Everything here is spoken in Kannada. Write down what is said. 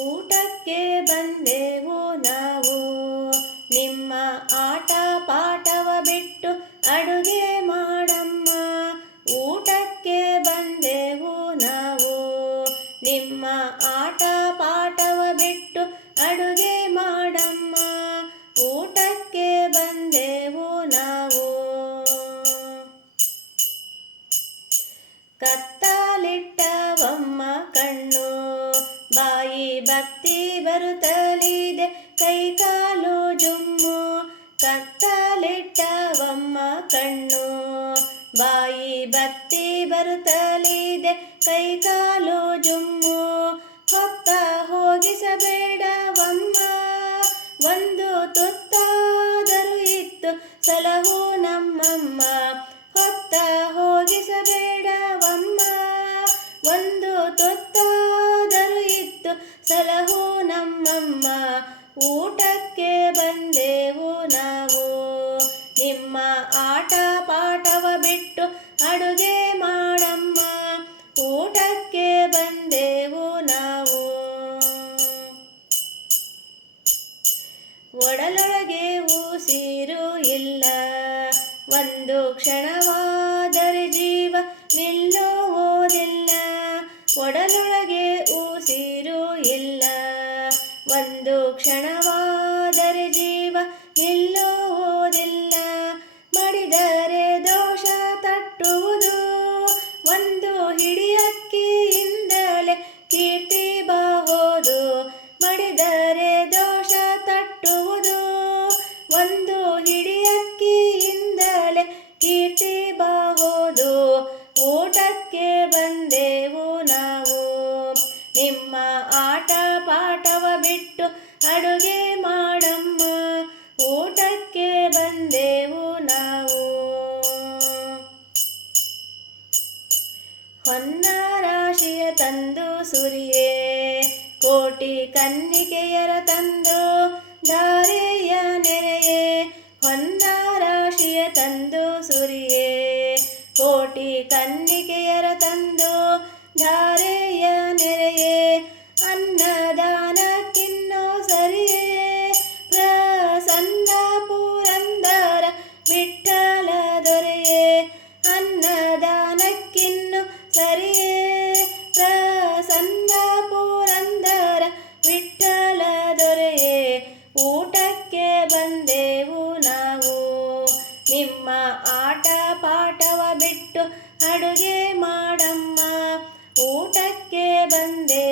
ಊಟಕ್ಕೆ ಬಂದೆವು ನಾವು. ನಿಮ್ಮ ಆಟ ಪಾಠವ ಬಿಟ್ಟು ಅಡುಗೆ ಮಾಡಮ್ಮ. ಊಟಕ್ಕೆ ಬಂದೆವು ನಾವು. ನಿಮ್ಮ ಆಟ ಪಾಠವ ಬಿಟ್ಟು ಅಡುಗೆ ಮಾಡಮ್ಮ. ಊಟಕ್ಕೆ ಬಂದೆವು ನಾವು. ಕತ್ತಲಿಟ್ಟವಮ್ಮ ಬಾಯಿ ಭಕ್ತಿ ಬರುತ್ತಲಿದೆ. ಕೈ ಕಾಲು ಜುಮ್ಮು, ಕತ್ತಲಿಟ್ಟವಮ್ಮ ಕಣ್ಣು. ಬಾಯಿ ಭಕ್ತಿ ಬರುತ್ತಲಿದೆ. ಕೈ ಕಾಲು ಜುಮ್ಮು, ಹೊತ್ತ ಹೋಗಿಸಬೇಡವಮ್ಮ. ಒಂದು ತುತ್ತಾದರೂ ಇತ್ತು, ಸಲಹು ನಮ್ಮಮ್ಮ. ಹೊತ್ತ ಸಲಹು ನಮ್ಮಮ್ಮ, ಊಟಕ್ಕೆ ಬಂದೆವು ನಾವು. ನಿಮ್ಮ ಆಟ ಪಾಠವ ಬಿಟ್ಟು ಅಡುಗೆ ಮಾಡಮ್ಮ, ಊಟಕ್ಕೆ ಬಂದೆವು ನಾವು. ಒಡಲೊಳಗೆ ಉಸಿರು ಇಲ್ಲ, ಒಂದು ಕ್ಷಣವಾದರೆ ಒಂದು ಕ್ಷಣವಾದರೆ ಜೀವ ನಿಲ್ಲುವುದಿಲ್ಲ. ಮಡಿದರೆ ದೋಷ ತಟ್ಟುವುದು. ಒಂದು ಹಿಡಿಯಕ್ಕಿಯಿಂದಲೇ ಕೀರ್ತಿ ಬಹುದು ಮಡಿದರೆ ದೋಷ ತಟ್ಟುವುದು. ಒಂದು ಹಿಡಿಯಕ್ಕಿಯಿಂದಲೇ ಹೊನ್ನ ರಾಶಿಯ ತಂದು ಸುರಿಯೇ. ಕೋಟಿ ಕನ್ನಿಕೆಯರ ತಂದು ಧಾರೆಯ ನೆರೆಯೇ. ಹೊನ್ನ ರಾಶಿಯ ತಂದು ಸುರಿಯೇ. ಕೋಟಿ ಕನ್ನಿಕೆಯರ ಆಟ ಪಾಠವ ಬಿಟ್ಟು ಅಡುಗೆ ಮಾಡಮ್ಮ. ಊಟಕ್ಕೆ ಬಂದೆ